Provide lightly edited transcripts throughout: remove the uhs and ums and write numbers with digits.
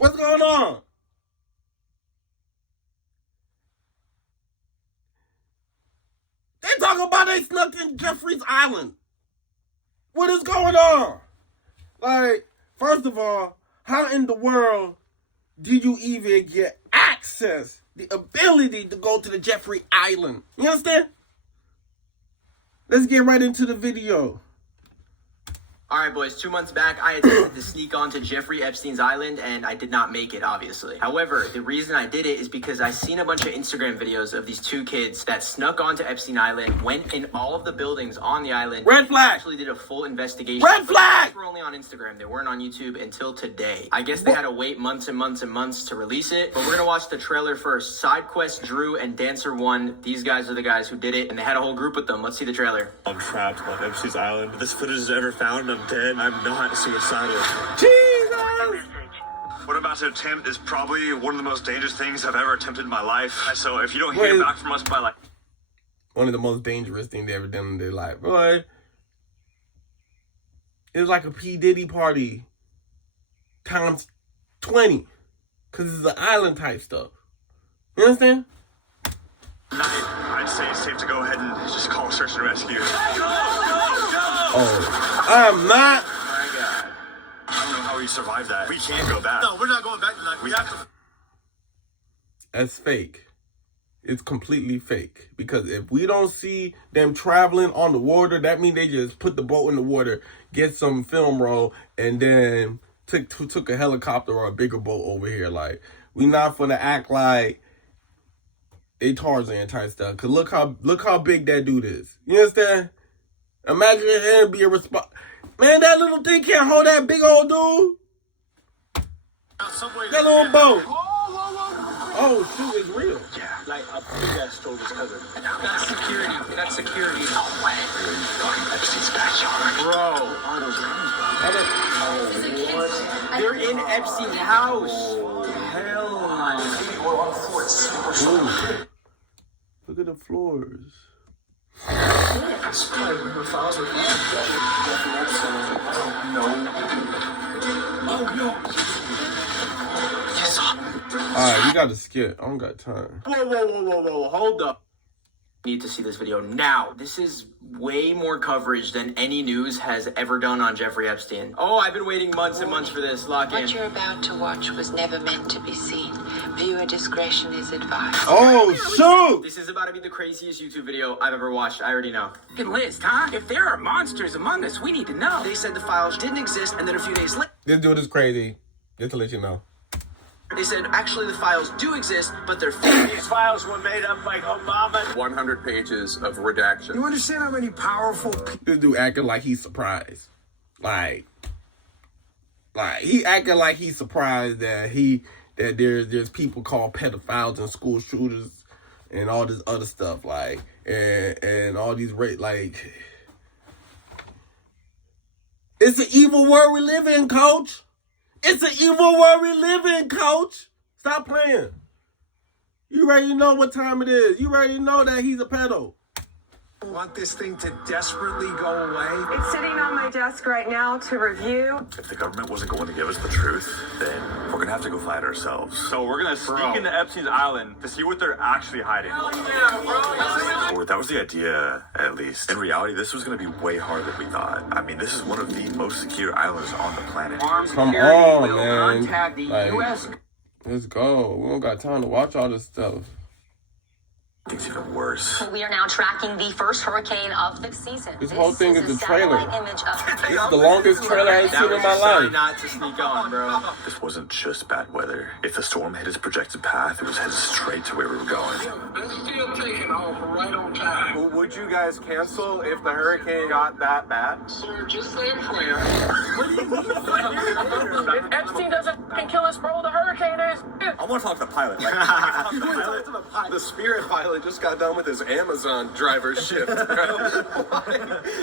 What's going on? They talk about they snuck in Jeffrey's Island. What is going on? Like, first of all, how in the world did you even get access, the ability to go to the Jeffrey Island? You understand? Let's get right into the video. All right, boys, 2 months back, I attempted to sneak onto Jeffery Epstein's island, and I did not make it, obviously. However, the reason I did it is because I seen a bunch of Instagram videos of these two kids that snuck onto Epstein Island, went in all of the buildings on the island. Red flag! Actually did a full investigation. Red flag! They were only on Instagram. They weren't on YouTube until today. I guess they had to wait months and months and months to release it, but we're gonna watch the trailer first. Side Quest, Drew, and Dancer 1. These guys are the guys who did it, and they had a whole group with them. Let's see the trailer. I'm trapped on Epstein's Island. If this footage is ever found, I'm dead. I'm not suicidal. Jesus! What I'm about to attempt is probably one of the most dangerous things I've ever attempted in my life. So if you don't hear back from us by like... One of the most dangerous things they ever done in their life. Boy, it's like a P. Diddy party times 20. Because it's an island type stuff. You understand? I'd say it's safe to go ahead and just call search and rescue. Oh, I'm not. My God. I don't know how we survived that. We can't go back. No, we're not going back tonight. We have to... That's fake. It's completely fake. Because if we don't see them traveling on the water, that means they just put the boat in the water, get some film roll, and then took a helicopter or a bigger boat over here. Like, we not gonna act like they Tarzan type stuff. Cause look how big that dude is. You understand? Imagine him be a response. Man, that little thing can't hold that big old dude. That little boat. Oh, shoot, it's real. Yeah, like a big ass stroke is covered. That's security. That's security. No way. We're in fucking Epstein's backyard. Bro. What? They're in Epstein's house. Hell no. Look at the floors. That's probably where the files were found. Oh, no. Yes, Alright, we gotta skip. I don't got time. Whoa. Hold up. Need to see this video now. This is way more coverage than any news has ever done on Jeffrey Epstein. Oh, I've been waiting months and months for this. Lock in. What you're about to watch was never meant to be seen. Viewer discretion is advised. Oh, shoot! This is about to be the craziest YouTube video I've ever watched. I already know. List, huh? If there are monsters among us, we need to know. They said the files didn't exist, and then a few days later, This dude is crazy. Just to let you know. they said actually the files do exist, but they're fake. These files were made up by Obama. 100 pages of redaction. You understand how many powerful This dude acting like he's surprised. Like he acting like he's surprised that there's people called pedophiles and school shooters and all this other stuff, like and all these like it's an evil world we live in, coach. It's an evil world we live in, coach. Stop playing. You already know what time it is. You already know that he's a pedo. want this thing to desperately go away. It's sitting on my desk right now to review. If the government wasn't going to give us the truth, then we're going to have to go find it ourselves. So we're going to sneak into Epstein's Island to see what they're actually hiding. Or that was the idea, at least. In reality, this was going to be way harder than we thought. I mean, this is one of the most secure islands on the planet. Come on, man. Like, let's go. We don't got time to watch all this stuff. Things even worse. We are now tracking the first hurricane of the season. This whole thing is a trailer. Image of This is the longest trailer I've seen in my life. Not to sneak on, bro. This wasn't just bad weather. If the storm hit its projected path, it was headed straight to where we were going. It's still taking off right on time. Would you guys cancel if the hurricane got that bad? Sir, just say a prayer. If Epstein doesn't kill us, bro, the hurricane is. I want to talk to the pilot. The Spirit pilot just got done with his Amazon driver shift, bro.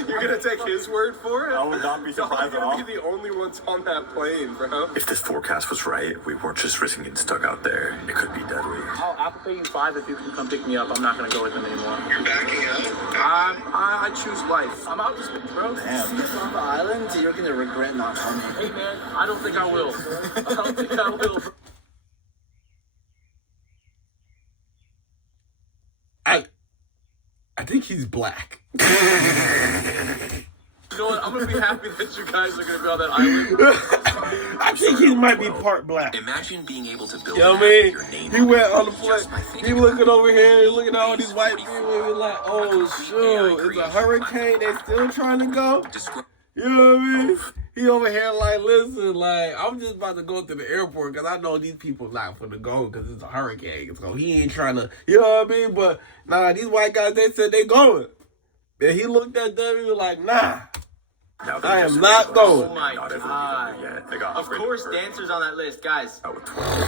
You're going to take his word for it? I would not be surprised at all. We're going to be the only ones on that plane, bro. If this forecast was right, we weren't just risking getting stuck out there. It could be deadly. I'll pay you $5 if you can come pick me up. I'm not going to go with them anymore. You're backing out? I choose life. I'm out this week, bro. Damn. On the island, you're going to regret not coming. Hey, man, I don't think I will. I don't think I will. I think he's black. You know what? I'm gonna be happy that you guys are gonna be on that island. I think he might be part black. Imagine being able to build You know what I mean? He went on the plane. He looking over here, he looking at all these white people. He's like, oh shoot, it's a hurricane. They still trying to go. You know what I mean? He over here like, listen, like, I'm just about to go to the airport because I know these people not for to go because it's a hurricane. So he ain't trying to, you know what I mean? But nah, these white guys, they said they going. And he looked at them, he was like, nah. I am not going. Oh my God. Of course, Dancer's on that list. Guys,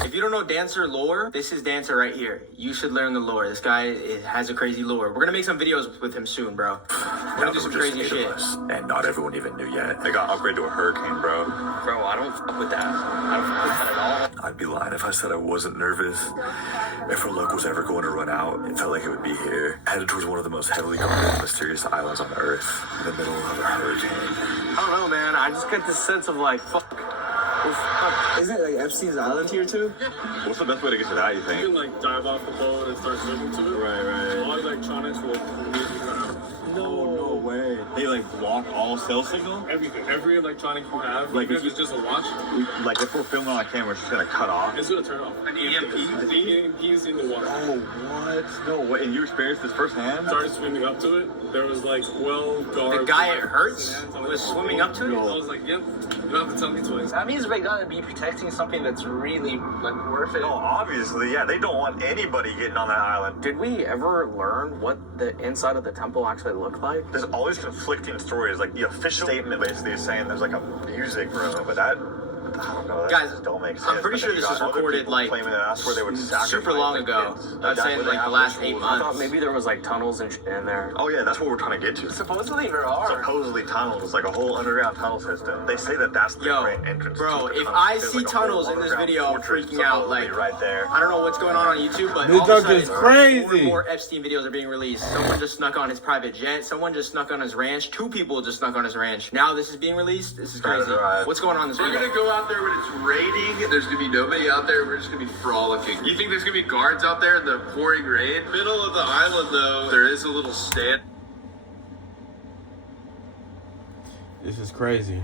if you don't know Dancer lore, this is Dancer right here. You should learn the lore. This guy has a crazy lore. We're going to make some videos with him soon, bro. We're going to do some crazy shit. And not everyone even knew yet. They got upgraded to a hurricane, bro. Bro, I don't fuck with that. I don't fuck with that at all. I'd be lying if I said I wasn't nervous. If our luck was ever going to run out, it felt like it would be here. Headed towards one of the most heavily guarded, mysterious islands on Earth, in the middle of a hurricane. I don't know, man. I just get this sense of like, fuck. Isn't it like Epstein's Island here too? What's the best way to get to that, you You think? can like dive off the boat and start swimming to it. Right. All electronics will immediately run out. No way. They like block all cell signal? Everything. Every electronic you have, Like, even if it's just a watch, Like if we're filming on camera, it's just gonna cut off. it's gonna turn off. An EMP? The EMP is in the water. Oh, what? No way. And you experienced this firsthand? Started swimming up to it. There was like well-guarded. The guy it hurts was swimming up to it? I was like, yep. You don't have to tell me twice. That means they gotta be protecting something that's really like worth it. No, obviously, yeah. They don't want anybody getting on that island. Did we ever learn what the inside of the temple actually looked like? There's always conflicting stories. Like the official statement basically is saying there's like a music room, but that, I don't know. That Guys, just don't make sense. I'm pretty But sure then you this got was other recorded people like claiming that that's where they would sacrifice super long like, ago. kids. I'd That's say where they like the have last 8 rituals. months. I thought maybe there was like tunnels and shit in there. Oh yeah, that's what we're trying to get to. Supposedly there are. Supposedly tunnels, like a whole underground tunnel system. They say that that's the Yo, great entrance. bro, to the if tunnel. I There's see like a whole tunnels in this underground video, I'm fortress freaking out. supposedly Like, right there. I don't know what's going on YouTube, but This all of a junk sudden, is crazy. more Epstein videos are being released. Someone just snuck on his private jet. Someone just snuck on his ranch. 2 people just snuck on his ranch. Now this is being released. This is crazy. Right. What's going on in this We're video? gonna go out there when it's raining. There's gonna be nobody out there. We're just gonna be frolicking. You think there's gonna be guards out there in the pouring rain? Middle of the island, though, there is a little stand. This is crazy.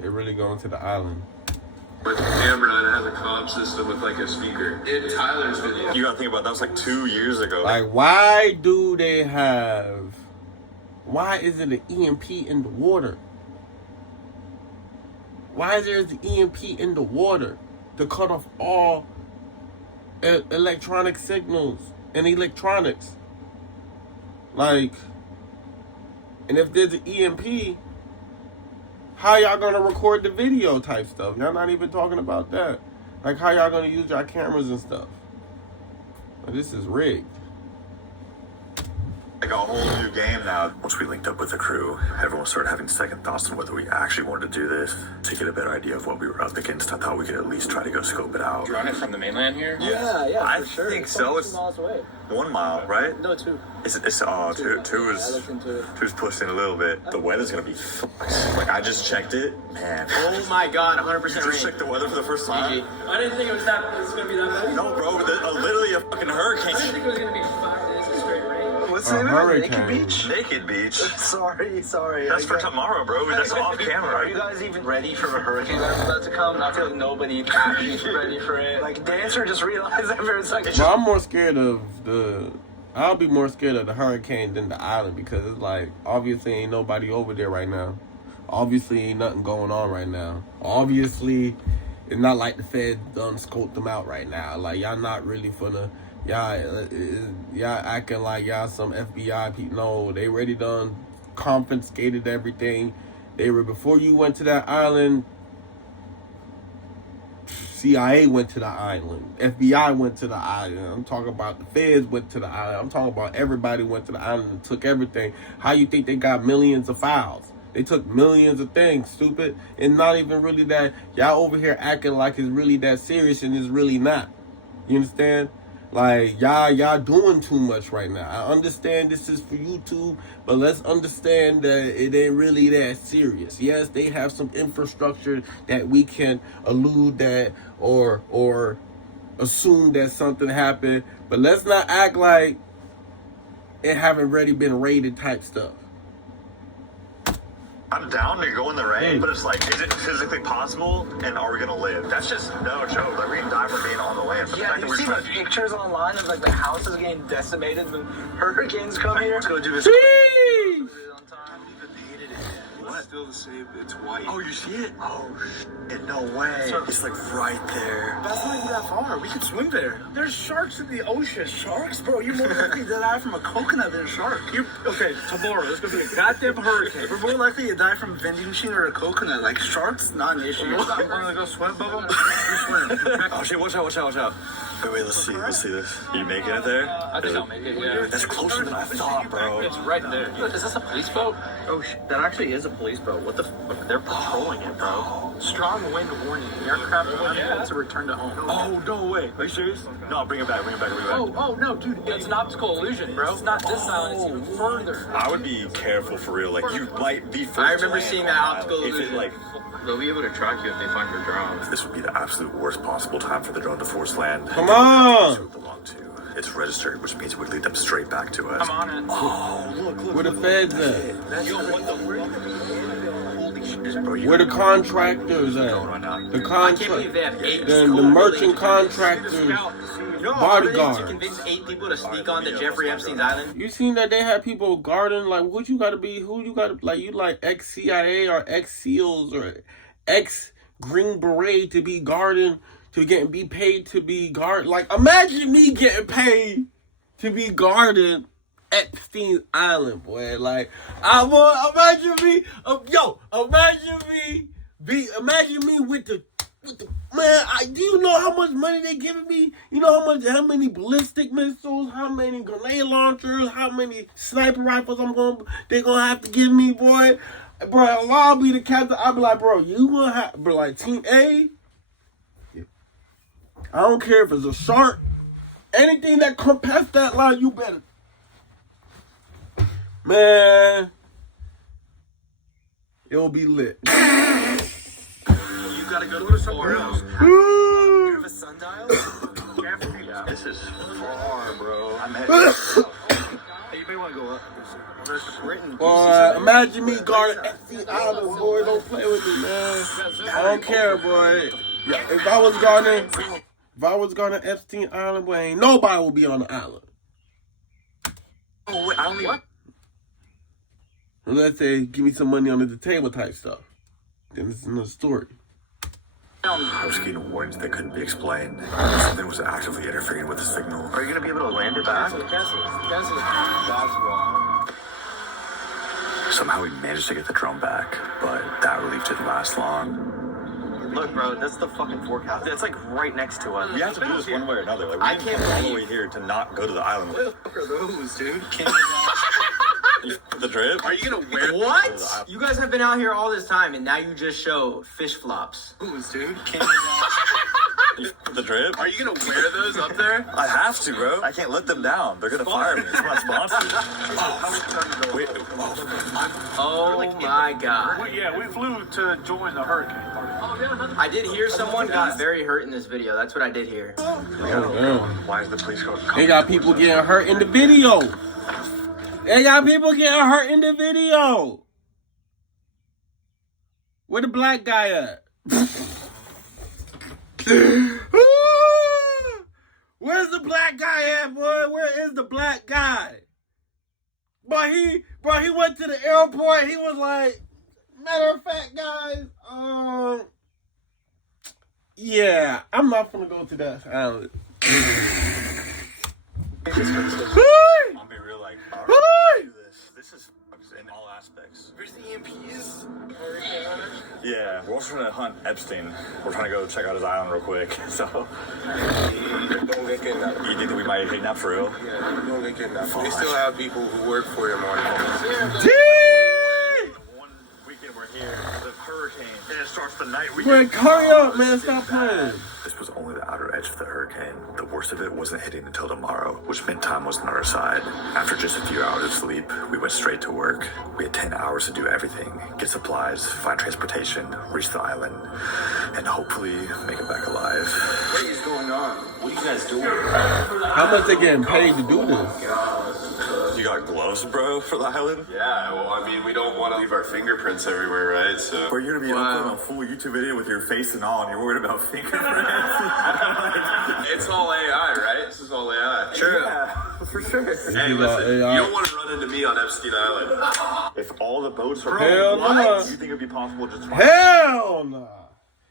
They really going to the island. With a camera and it has a comm system with like a speaker. In Tyler's video. You gotta think about that was like 2 years ago. Like, why do they have... Why is it an EMP in the water? Why is there the EMP in the water to cut off all electronic signals and electronics? Like, and if there's an EMP, how y'all gonna record the video type stuff? Y'all not even talking about that. Like, how y'all gonna use your cameras and stuff? Like, this is rigged. Like a whole new game now. Once we linked up with the crew, everyone started having second thoughts on whether we actually wanted to do this. To get a better idea of what we were up against, I thought we could at least try to go scope it out. Run it from the mainland here? Yeah, I think so. It's 2 miles away. 1 mile, right? No, 2. Two is pushing a little bit. The weather's gonna be fucked. Like I just checked it, man. Oh my God, 100% Just rain. checked the weather for the first time. GG. I didn't think it was gonna be that bad. No, bro, literally a fucking hurricane. it was gonna be 5 days of straight rain. What's A hurricane. Naked beach. Sorry. That's for tomorrow, bro. That's off camera. Are you guys even ready for a hurricane that's about to come? I feel like nobody actually is ready for it. Like, Dancer just realized everyone's like... Well, I'm more scared of I'll be more scared of the hurricane than the island because it's like, obviously ain't nobody over there right now. Obviously ain't nothing going on right now. Obviously, it's not like the Fed done scoped them out right now. Like, y'all not really finna, y'all acting like y'all some FBI people. No, they already done confiscated everything. They were, before you went to that island, CIA went to the island. FBI went to the island. I'm talking about the feds went to the island. I'm talking about everybody went to the island and took everything. How you think they got millions of files? They took millions of things, stupid. And not even really that. Y'all over here acting like it's really that serious and it's really not. You understand? Like, y'all doing too much right now. I understand this is for YouTube, but let's understand that it ain't really that serious. Yes, they have some infrastructure that we can allude that or assume that something happened, but let's not act like it haven't already been raided type stuff. I'm down to go in the rain, but it's like, is it physically possible? And are we gonna live? That's just no joke. Like, we can die from being on the land. Yeah, you've seen the pictures online of like the houses getting decimated when hurricanes come here. Let's go do this. It's still the same. It's white. Oh, you see it? Oh, shit. No way. It's like right there. That's not even that far. We could swim there. There's sharks in the ocean. Sharks, bro? You're more likely to die from a coconut than a shark. Okay, tomorrow there's gonna be a goddamn hurricane. We're more likely to die from a vending machine or a coconut. Like sharks, not an issue. You wanna go swim, Bubba? You swim. Oh shit! Watch out! Wait, let's see this. You making it there? I think I'll make it. Yeah. That's closer than I thought, bro. It's right there. Is this a police boat? Oh shit! That actually is a police boat. What the fuck? They're patrolling it, bro. Strong wind warning. Aircraft unable to return to home. Oh, no way. Are you serious? No, bring it back. Oh no, dude. It's an optical illusion, bro. It's not this island. It's even further. I would be careful for real. Like, you might be first. I remember seeing that optical illusion. They'll be able to track you if they find your drone. This would be the absolute worst possible time for the drone to force land. Come on! It belong to. It's registered, which means it would lead them straight back to us. I'm on it. Oh, look. Where the feds at? Where the Where contractors at? The I can't believe they have 8 the merchant contractors, You know how hard it is to bodyguards. convince 8 people to sneak onto Jeffrey Epstein's island? You seen that they have people guarding, like, what you gotta be, who you gotta, like, you like ex-CIA or ex-SEALs or ex-Green Beret to be guarding, be paid to be guard. Like, imagine me getting paid to be guarding Epstein's island, boy. Like, imagine me with the man. Do you know how much money they giving me? You know how many ballistic missiles, how many grenade launchers, how many sniper rifles they gonna have to give me, boy. Bro, I'll be the captain. I'll be like, bro, you gonna have, bro, like Team A. I don't care if it's a shark. Anything that come past that line, you better. Man, it'll be lit. You gotta go to somewhere else. You have a sundial? This is far, bro. I'm heading. Hey, you may want to go up. Boy, imagine me guarding Epstein Island, boy. Don't play with me, man. I don't care, boy. Yeah, if I was guarding Epstein Island, boy, ain't nobody will be on the island. Oh, wait, I don't even... Let's say, give me some money under the table type stuff. Then it's another story. I was getting warnings that couldn't be explained. Something was actively interfering with the signal. Are you gonna be able to land it back? Somehow we managed to get the drone back, but that relief didn't last long. Look, bro, that's the fucking forecast. It's like right next to us. We have to do this one way or another. Like, I can't all the believe- way here to not go to the island. What the fuck are those, dude? The drip? Are you gonna wear What? You guys have been out here all this time, and now you just show fish flops. Those, dude. The drip? Are you gonna wear those up there? I have to, bro. I can't let them down. They're gonna fire me. It's my sponsor. Wait. Oh my god. Yeah, we flew to join the hurricane party. I did hear someone got very hurt in this video. That's what I did hear. Oh, damn. Why is the police going? They got people getting hurt in the video. Where the black guy at? Where's the black guy at, boy? Where is the black guy? But he went to the airport. He was like, matter of fact, guys, yeah, I'm not gonna go to that island. I'll be real, like, I don't do this. This is in all aspects. Where's the EMPs? Yeah, we're also trying to hunt Epstein. We're trying to go check out his island real quick. So, Don't get kidnapped. you think that we might get kidnapped for real? Yeah, don't get kidnapped. They still have people who work for him on it. One weekend we're here, the hurricane, and it starts the night we Boy, hurry up, man, stop playing. This was only the outer edge of the hurricane. The worst of it wasn't hitting until tomorrow, which meant time wasn't on our side. After just a few hours of sleep, we went straight to work. We had 10 hours to do everything: get supplies, find transportation, reach the island, and hopefully make it back alive. What is going on? What are you guys doing? How much they getting paid to do this? You got gloves, bro, for the island? Yeah, well, I mean, we don't want to leave our fingerprints everywhere, right? So. Or you're gonna be uploading a full YouTube video with your face and all, and you're worried about fingerprints. It's all AI, right? This is all AI. Sure. Yeah, for sure. Hey, listen, you don't want to run into me on Epstein Island. If all the boats are Hell no. you think it'd be possible just to Hell no.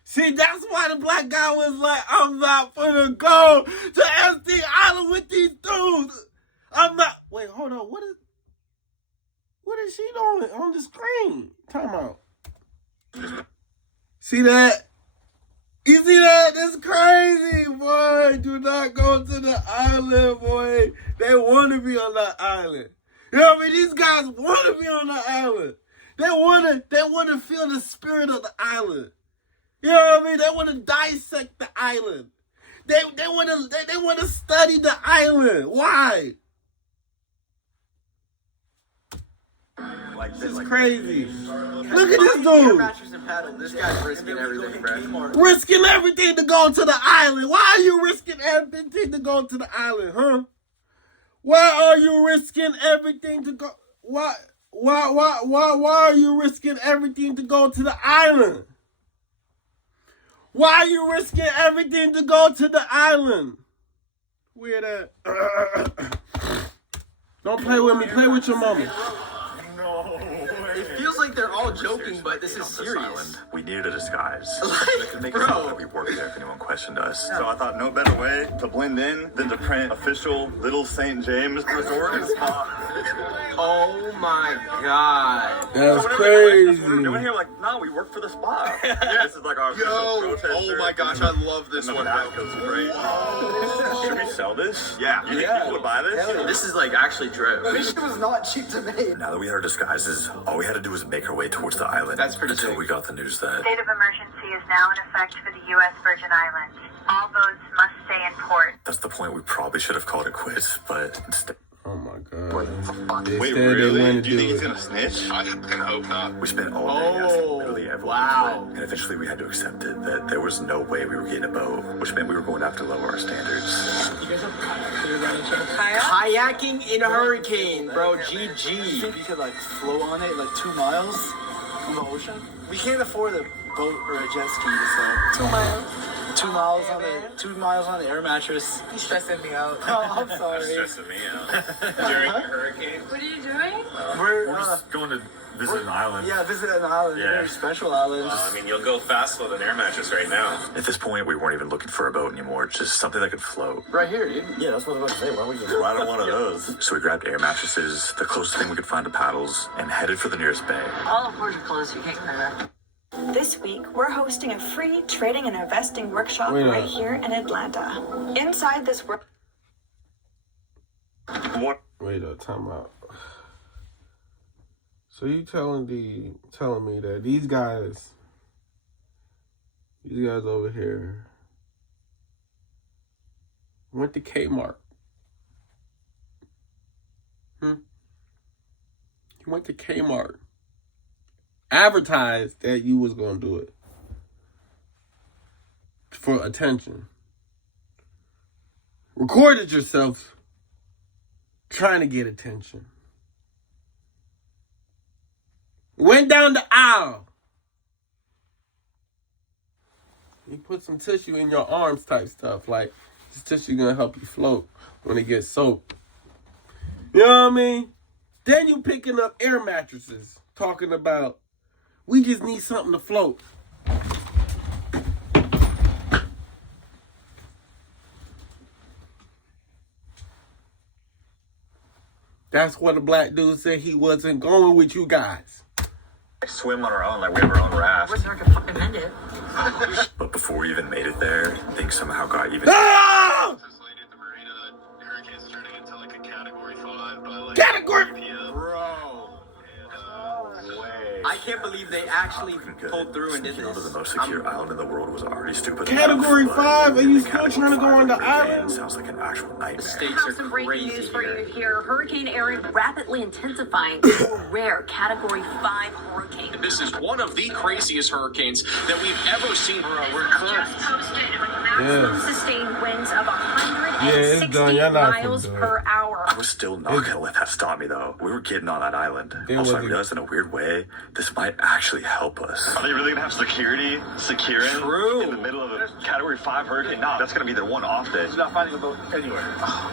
See, that's why the black guy was like, I'm not gonna go to Epstein Island with these dudes. I'm not. Wait, hold on. What is she doing on the screen? Time out. See that? You see that? That's crazy, boy. Do not go to the island, boy. They want to be on the island. You know what I mean? These guys want to be on the island. They want to feel the spirit of the island. You know what I mean? They want to dissect the island. They want to study the island. Why? This is crazy. Look at this dude. Mattress and paddle. This guy's risking everything, bro. Risking everything to go to the island. Why are you risking everything to go to the island, huh? Why are you risking everything to go? Why are you risking everything to go to the island? Why are you risking everything to go to the island? Weird ass. Don't play with me. Play with your mama. It feels like they're all joking, but this is serious. We needed a disguise. Like, to make bro. it sound like we worked there if anyone questioned us. So I thought no better way to blend in than to print official Little St. James Resort and Spa. Oh my god. That's We're crazy. doing here, like, no, we work for the spa. This is like our Oh my gosh, I love this one, bro. Should we sell this? Yeah. You think people would buy this? This is like actually drove. This shit was not cheap to make. Now that we had our disguises, all we had to do was make our way towards the island. That's pretty until sick. we got the news that State of emergency is now in effect for the U.S. Virgin Islands. All boats must stay in port. that's the point we probably should have called it quits, but instead Oh my god. Wait, Instead, they wanted Do you think to he's do gonna snitch? I can hope not. We spent all day asking literally everyone. wow. And eventually we had to accept it that there was no way we were getting a boat, which meant we were going to have to lower our standards. Kayaking in a hurricane, bro. You GG. think you could like float on it like 2 miles on the ocean? We can't afford a boat or a jet ski, so 2 miles. 2 miles on the 2 miles on the air mattress. He's stressing me out. Oh, I'm sorry. me out. During a hurricane. What are you doing? We're just going to visit an island. yeah, visit an island, a Yeah. very special island. You'll go fast with an air mattress right now. At this point, we weren't even looking for a boat anymore, just something that could float. Right here, dude. Yeah, that's what I was about to say. Why don't we just ride on one of those? So we grabbed air mattresses, the closest thing we could find to paddles, and headed for the nearest bay. All of ports are closed. You can't come back. This week, we're hosting a free trading and investing workshop Wait a right minute. here in Atlanta. Inside this work. What? Wait a time out. So you telling me that these guys over here went to Kmart? He went to Kmart. Advertised that you was gonna do it for attention. Recorded yourself trying to get attention. Went down the aisle. You put some tissue in your arms type stuff. Like, this tissue gonna help you float when it gets soaked. You know what I mean? Then you picking up air mattresses. Talking about, we just need something to float. That's what a black dude said he wasn't going with you guys. Swim on our own, like we have our own raft. Where's hard to fucking mend it? But before we even made it there, things somehow got even. Ah! This lady at the marina, the hurricane's turning into like a category 5 by like Category- 3 p.m. Bro. I can't believe they actually pulled through and did You know this. that the most secure island in the world was already stupid. Category enough, but 5? Are you the still Category trying to go 5 on the hurricane island? Sounds like an actual The nightmare. stakes Have are some breaking crazy news for here. you here. Hurricane Erin rapidly intensifying to a rare Category 5 hurricane. This is one of the craziest hurricanes that we've ever seen. Just posted with maximum Yeah. sustained winds of Yeah, it's done. Y'all 160 not miles finna do it. per hour. was still not gonna let that stop me though. We were getting on that island. Also, I realized in a weird way, this might actually help us. Are they really gonna have security securing in the middle of a Category 5 hurricane? No, that's gonna be their one-off day. It's not finding a boat anywhere.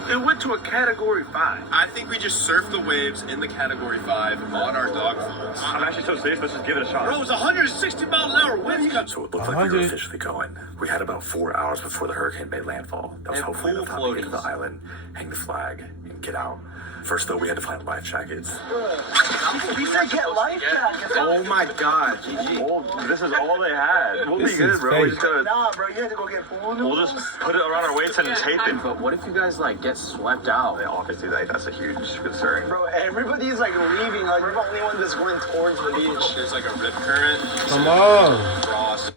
It went to a Category 5. I think we just surf the waves in the Category 5 on our dog floats. I'm actually so safe. Let's just give it a shot. Bro, it was 160-mile-an-hour wind. So it looked like we were officially going. We had about 4 hours before the hurricane made landfall. That was hopefully enough time to get to the island, hang the flag, and get out. First, though, we had to find life jackets. We said get life jackets. Oh my god, GG. Well, this is all they had. We'll be good, bro. We just gotta... Nah, bro, you had to go get food. We'll just put it around our waist and tape it. But what if you guys like get swept out? Yeah, obviously, that's a huge concern. Bro, everybody's like leaving. Like, we're the only one that's going towards the beach. There's like a rip current. Come on. Cross.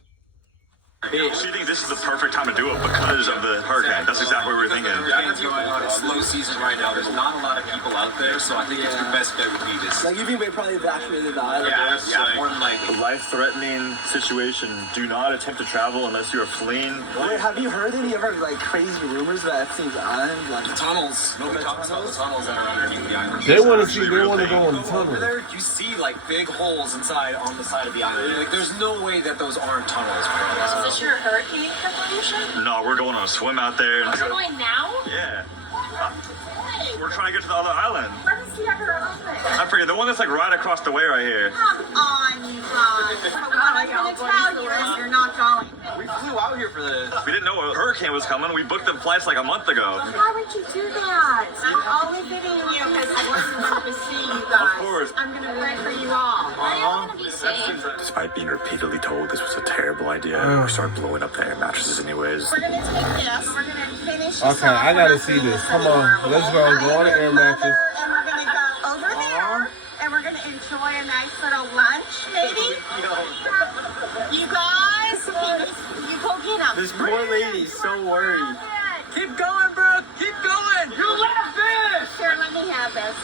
So you think this is the perfect time to do it because of the hurricane? That's exactly what we were thinking. Hurricane's going on a slow season right now. There's not a lot of people out there, so I think it's your best bet would be this. Like, you think they probably evacuated the island? Yeah, more than likely. A life-threatening situation. Do not attempt to travel unless you are fleeing. Wait, have you heard any ever like crazy rumors about Epstein's Island? Like The tunnels. Nobody talks about the tunnels that are underneath the island. They want to see. They want to go on the tunnel. Over there, you see like big holes inside on the side of the island. Like, there's no way that those aren't tunnels, bro. Is this your hurricane preparation? No, we're going on a swim out there. You're going now? Yeah. We're trying to get to the other island. When is he ever open? I forget. The one that's like right across the way right here. Come on, you guys. What I'm going to tell you is you're not going. We flew out here for this. We didn't know a hurricane was coming. We booked the flights like a month ago. Why would you do that? I'm only hitting you because I wanted to see you guys. Of course. I'm going to pray for you all. Are you going to be safe? Despite being repeatedly told this was a terrible idea, we started blowing up the air mattresses anyways. We're going to take this. We're going to finish this Okay, off I gotta with see our this. food Come on, let's go. Go on the air mattress. And we're going to go over there. And we're going to enjoy a nice little lunch, maybe. You guys, you go get them. This poor lady's so worried. Keep going, bro. Keep going. You left this. Here, let me have this.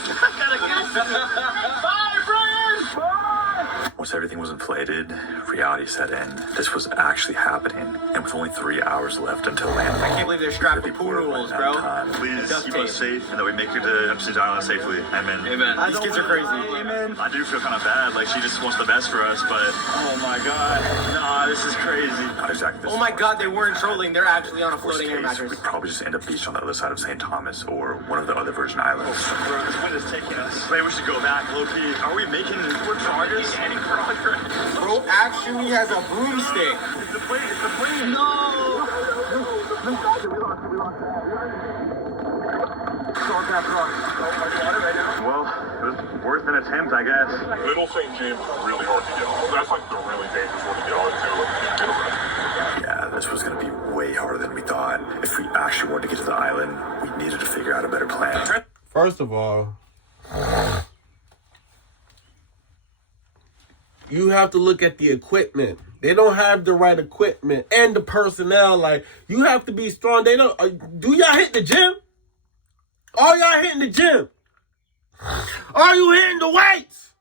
Bye, friends. Bye. Once everything was inflated, reality set in. This was actually happening, and with only 3 hours left until landing, I can't believe they're strapped with pool rules, bro. Please Duct keep tape. us safe and that we make it to Epstein's Island safely. Amen. Amen. These kids are crazy. Amen. I do feel kind of bad. Like, she just wants the best for us, but oh my god. Nah, this is crazy. not exactly this Oh my far. god, they weren't trolling. They're actually on a Worst floating air case, mattress. we'd probably just end up beached on the other side of St. Thomas or one of the other Virgin Islands. Bro, this wind is taking us. Maybe we should go back, low-key. Are we making progress? Any progress? Bro actually has a broomstick. It's the plane. It's the plane. No! Well, it was worth an attempt, I guess. Middle St. James is really hard to get on. That's like the really dangerous one to get on to. Yeah, this was going to be way harder than we thought. If we actually wanted to get to the island, we needed to figure out a better plan. First of all, you have to look at the equipment. They don't have the right equipment and the personnel. Like, you have to be strong. They don't. Do y'all hit the gym? Are y'all hitting the gym? Are you hitting the weights?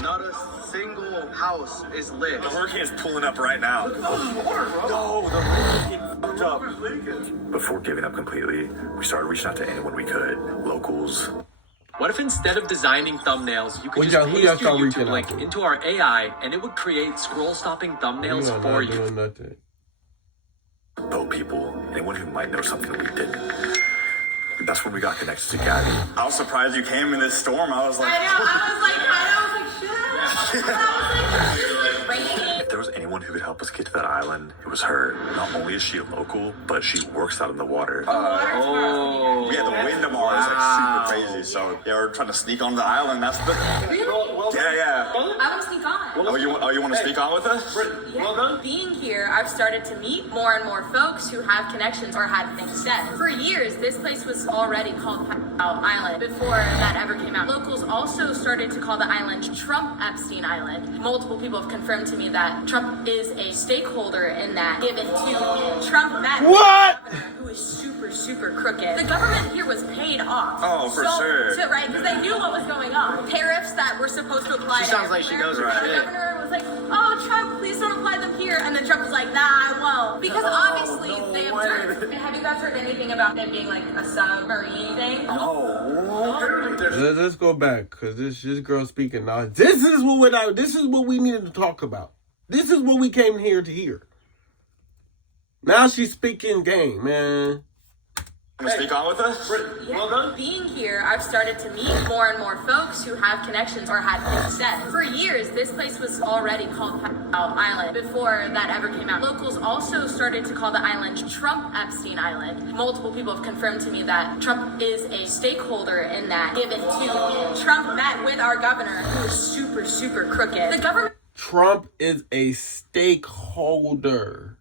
Not a single house is lit. The hurricane is pulling up right now. No, the hurricane fucked up. Before giving up completely, we started reaching out to anyone we could. Locals. What if instead of designing thumbnails, you could Who just y'all paste your start reaching YouTube out link to? into our AI and it would create scroll-stopping thumbnails You are for not you. doing nothing. Boat people, anyone who might know something we didn't. That's when we got connected to Gabby. I was surprised you came in this storm. I was like, If there was anyone who could help us get to that island, it was her. Not only is she a local, but she works out in the water. Oh. yeah, the wind tomorrow is like super crazy. So they were trying to sneak on the island. That's the. Yeah. I want to sneak on. Oh, you want to sneak on with us? Yeah. Being here, I've started to meet more and more folks who have connections or had things said. For years, this place was already called Island before that ever came out. Locals also started to call the island Trump Epstein Island. Multiple people have confirmed to me that Trump is a stakeholder in that, given to Trump met What? the governor, who is super, super crooked. The government here was paid off. Oh, for sure. Right, because they knew what was going on. Tariffs that were supposed to apply She to sounds like she knows her everywhere. shit. The governor was was like, oh, Trump, please don't apply them here. And then Trump was like, nah, I won't. Because obviously they observed. Have you guys heard anything about them being like a submarine thing? Let's go back, because this girl speaking now. This is what we needed to talk about. This is what we came here to hear. Now she's speaking game, man. Speak on with us? Well done. Being here, I've started to meet more and more folks who have connections or had things said. For years, this place was already called Island before that ever came out. Locals also started to call the island Trump Epstein Island. Multiple people have confirmed to me that Trump is a stakeholder in that, given to Trump met with our governor, who is super, super crooked. The government... Trump is a stakeholder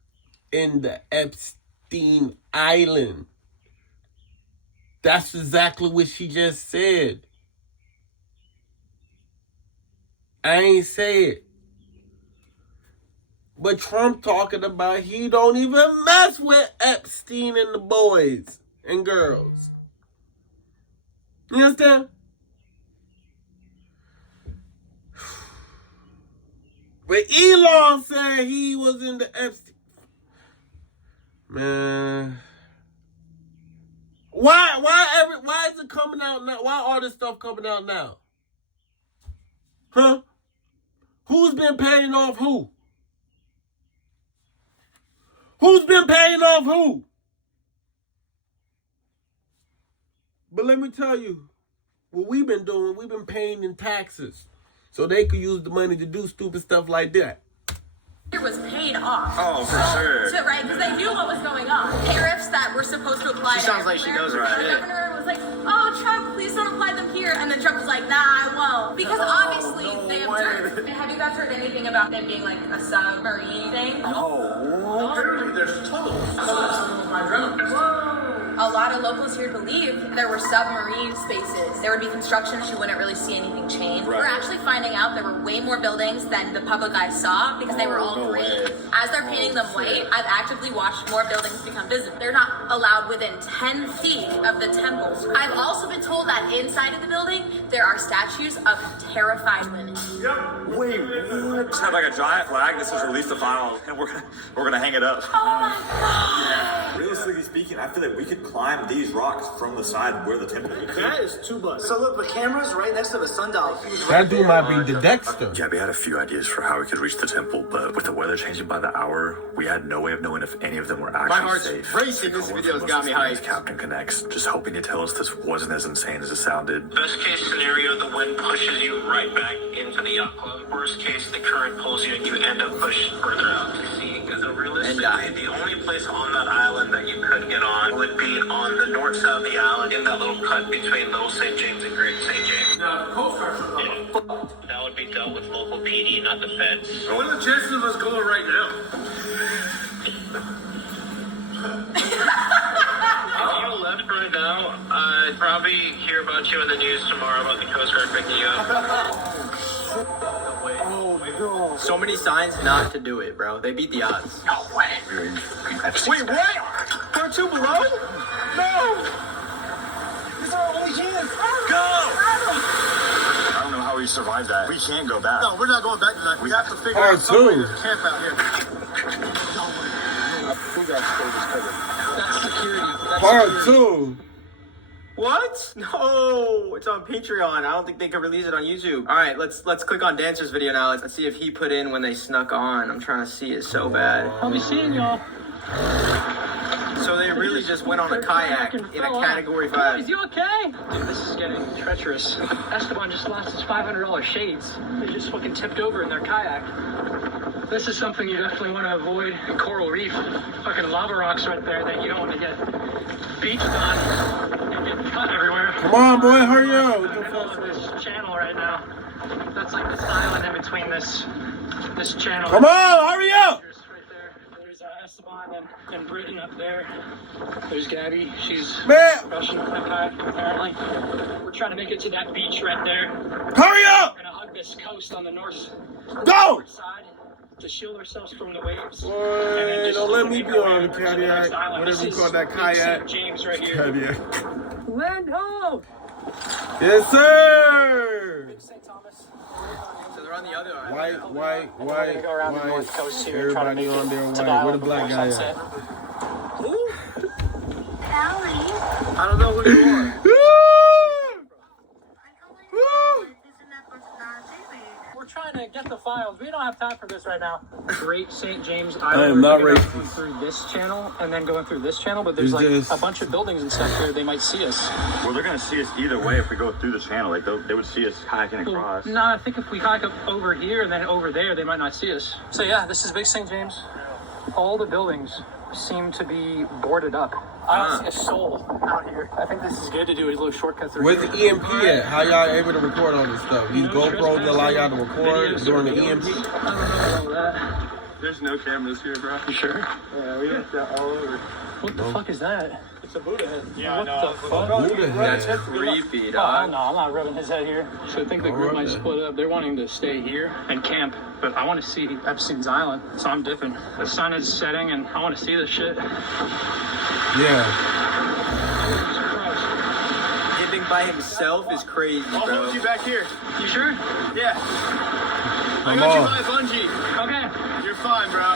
in the Epstein Island. That's exactly what she just said. I ain't say it. But Trump talking about he don't even mess with Epstein and the boys and girls. You understand? But Elon said he was in the Epstein. Man. Why is it coming out now? Why all this stuff coming out now? Huh? Who's been paying off who? Who's been paying off who? But let me tell you, what we've been doing, we've been paying in taxes so they could use the money to do stupid stuff like that. It was paid off. Oh, for sure. So, right, because they knew what was going on. Tariffs that were supposed to apply. She sounds like she knows her The shit. governor was like, oh, Trump, please don't apply them here. And then Trump was like, nah, I won't. Because obviously they observed. Have you guys heard anything about them being like a submarine thing? Apparently there's tunnels. Whoa. A lot of locals here believe there were submarine spaces. There would be construction, she wouldn't really see anything change. Right. We're actually finding out there were way more buildings than the public eye saw because they were all green. As they're painting them white, I've actively watched more buildings become visible. They're not allowed within 10 feet of the temple. I've also been told that inside of the building, there are statues of terrified women. Wait, what? Just have like a giant flag that says release the final, and we're gonna hang it up. Oh my God. Realistically speaking, I feel like we could climb these rocks from the side where the temple is. That is too much. So look, the camera's right next to the sundial. That dude might be the Dexter. Yeah, we had a few ideas for how we could reach the temple, but with the weather changing by the hour, we had no way of knowing if any of them were actually My heart's safe. racing. This video's got me hyped. Captain connects, just hoping to tell us this wasn't as insane as it sounded. Best case scenario, the wind pushes you right back into the yacht club. Worst case, the current pulls you and you end up pushed further out to sea. Because realistically, the only place on that island that you could get on would be on the north side of the island in that little cut between Little St. James and Great St. James. Now, the Coast Guard's That would be dealt with local PD, not the feds. What are the chances of us going right now? If you left right now, I'd probably hear about you in the news tomorrow about the Coast Guard picking you up. So many signs not to do it, bro. They beat the odds. No way. Wait, what? Part 2 below? No! This is our only chance. Go! I don't know how we survived that. We can't go back. No, we're not going back to that. We have to figure Part out some way two. to camp out here. That's security. Part 2. What? No, it's on Patreon. I don't think they could release it on YouTube. All right, let's click on Dancer's video now. Let's see if he put in when they snuck on. I'm trying to see it so bad. I'll be seeing y'all. So they really just went on a kayak in a Category 5. Is you okay? Dude, this is getting treacherous. Esteban just lost his $500 shades. They just fucking tipped over in their kayak. This is something you definitely want to avoid. Coral reef, fucking lava rocks right there that you don't want to get beached on and get cut everywhere. Come on, boy, hurry up. In the middle of this channel right now. That's like this island in between this channel. Come on, hurry up. Right there. There's Esteban and Britain up there. There's Gabby. She's Russian kayak, apparently. We're trying to make it to that beach right there. Hurry up! We're gonna hug this coast on the north side to shield ourselves from the waves. Boy, don't let me be on the kayak. Whatever you call that kayak. St. James right here. Kayak. Land ho! Yes, sir! So they're on the other island. White. Go around the north coast here. Everybody on there to the white. Where the island black before guy sunset. at? I don't know who you are. We're trying to get the files. We don't have time for this right now. Great St. James I Island. am not We're racist. going through this channel and then going through this channel, but there's It's like just- a bunch of buildings and stuff here. They might see us. Well, they're gonna see us either way if we go through the channel. Like they would see us hiking across. No, I think if we hike up over here and then over there, they might not see us. So yeah, this is Big St. James. All the buildings seem to be boarded up. I don't see a soul out here. I think this is good to do a little shortcut through Where's here. the EMP at? How y'all able to record all this stuff? These GoPros allow y'all to record during the EMP? I don't know about all that. There's no cameras here, bro. You sure? Yeah, we got that all over. What the fuck is that? It's a Buddha head. Yeah, what the fuck? Buddha head. That's creepy, Oh, dog. no, I'm not rubbing his head here. So I think the group might split up. They're wanting to stay here and camp, but I want to see Epstein's Island, so I'm dipping. The sun is setting, and I want to see this shit. Yeah. Dipping by himself is crazy, I'll bro. hold you back here. You sure? Yeah. I Come got you on. by a bungee. Okay. You're fine, bro.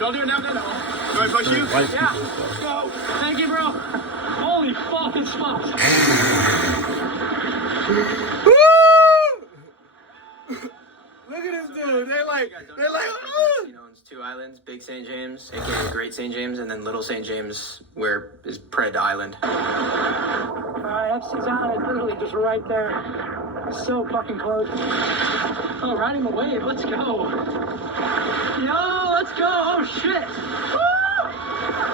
Don't do it now, no. You want me to push you? White Yeah. people stuff. Go. Thank you, bro. Holy fucking smokes. Look at this dude. They're like, He owns two islands, Big St. James, aka Great St. James, and then Little St. James, where is Pred Island. Alright, Epstein's Island is literally just right there. So fucking close. Oh, riding the wave. Let's go. Yo, let's go. Oh, shit. Woo!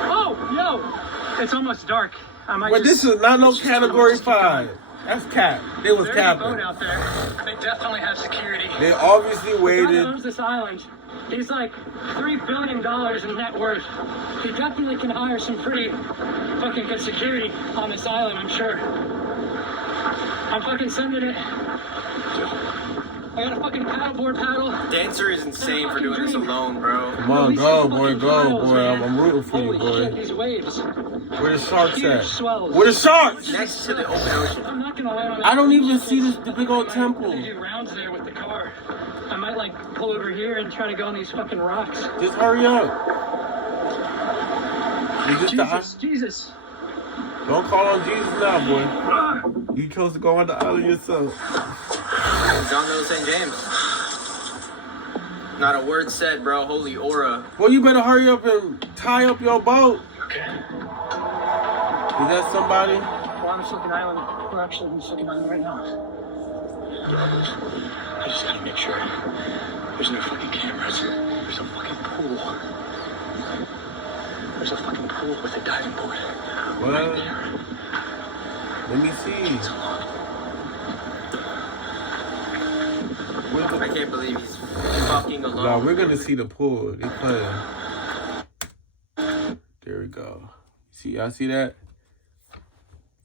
Oh, yo. It's almost dark. I might but just, this is not no just- category just keep going. 5. That's cap. They was There's a boat capping. out there. They definitely have security. They obviously The guy that waited. owns this island, he's like $3 billion in net worth. He definitely can hire some pretty fucking good security on this island, I'm sure. I'm fucking sending it. I got a fucking paddleboard paddle. Dancer is insane for doing this alone, bro. Come on, go, boy, go, boy. I'm rooting for you, Holy shit, boy. these waves. Where the sharks Huge at? swells. Where the sharks? Next to the open ocean. I'm not gonna land on it. I don't even see this the big old I temple. do rounds there with the car. I might like pull over here and try to go on these fucking rocks. Just hurry up. You just Jesus. don't call on Jesus now, boy. You chose to go on the island yourself. He's on Little St. James. Not a word said, bro. Holy aura. Well, you better hurry up and tie up your boat. Okay. Is that somebody? Well, I'm just looking island. We're actually in Snuck Island right now. I just gotta make sure there's no fucking cameras. There's a fucking pool. There's a fucking pool with a diving board. What? Let me see. I can't believe he's fucking alone. No, we're gonna see the pool. They playing. There we go. Y'all see that?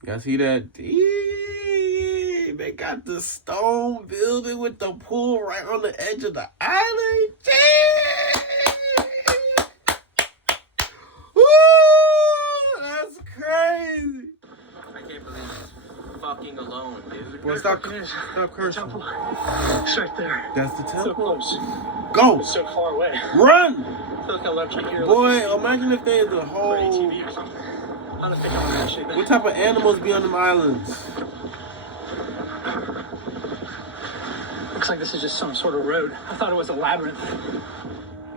Y'all see that? Eee, they got the stone building with the pool right on the edge of the island. Woo! That's crazy. I can't believe he's fucking alone, dude. Boy, stop cursing. It's right there. That's the So temple. close. Go! So far away. Run! I feel like I left you here. Boy, imagine if they had the whole... TV or something. I don't think I'm that shit. What type of animals be on them islands? Looks like this is just some sort of road. I thought it was a labyrinth.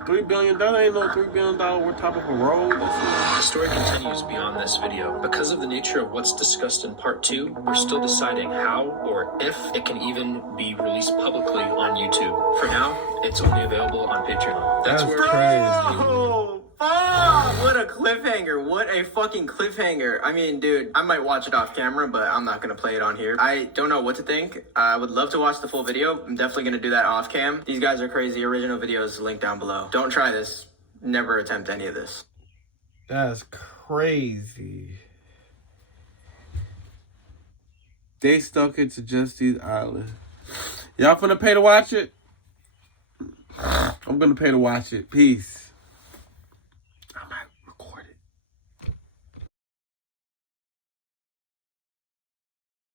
$3 billion? Ain't no $3 billion worth type of a road. The story continues beyond this video. Because of the nature of what's discussed in part 2, we're still deciding how or if it can even be released publicly on YouTube. For now, it's only available on Patreon. That's where crazy. Oh, fuck! What a cliffhanger. What a fucking cliffhanger. I mean, dude, I might watch it off camera, but I'm not going to play it on here. I don't know what to think. I would love to watch the full video. I'm definitely going to do that off cam. These guys are crazy. Original video is linked down below. Don't try this. Never attempt any of this. That's crazy. They stuck it to Justice Island. Y'all finna pay to watch it? I'm gonna pay to watch it. Peace.